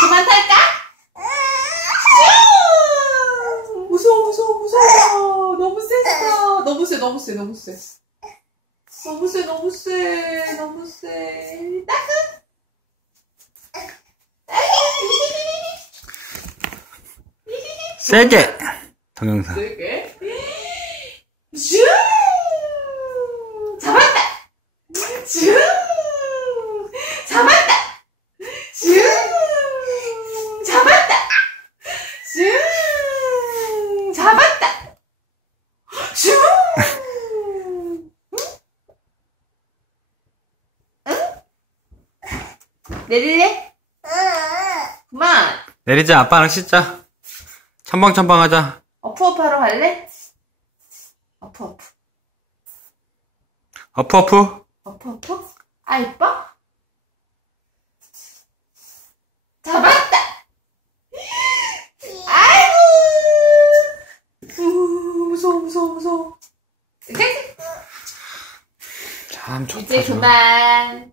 그만 탈까? 슈! 무서워, 무서워, 무서워. 너무 셌어. 너무 세, 너무 세, 너무 세. 너무 세, 너무 세, 너무 세. 따끔! 세게! 동영상. 세게. 슈! 잡았다! 슈! 잡았다! 슈! 잡았다! 슈! 잡았다! 슈! 응? 내릴래? 그만! 내리자, 아빠랑 씻자. 첨벙첨벙 하자. 어프어프 하러 갈래? 어프어프. 어프어프? 어퍼퍼? 아, 이뻐? 잡았다! 아이고! 우, 무서워, 무서워. 이제, 참 좋다. 이제. 그만.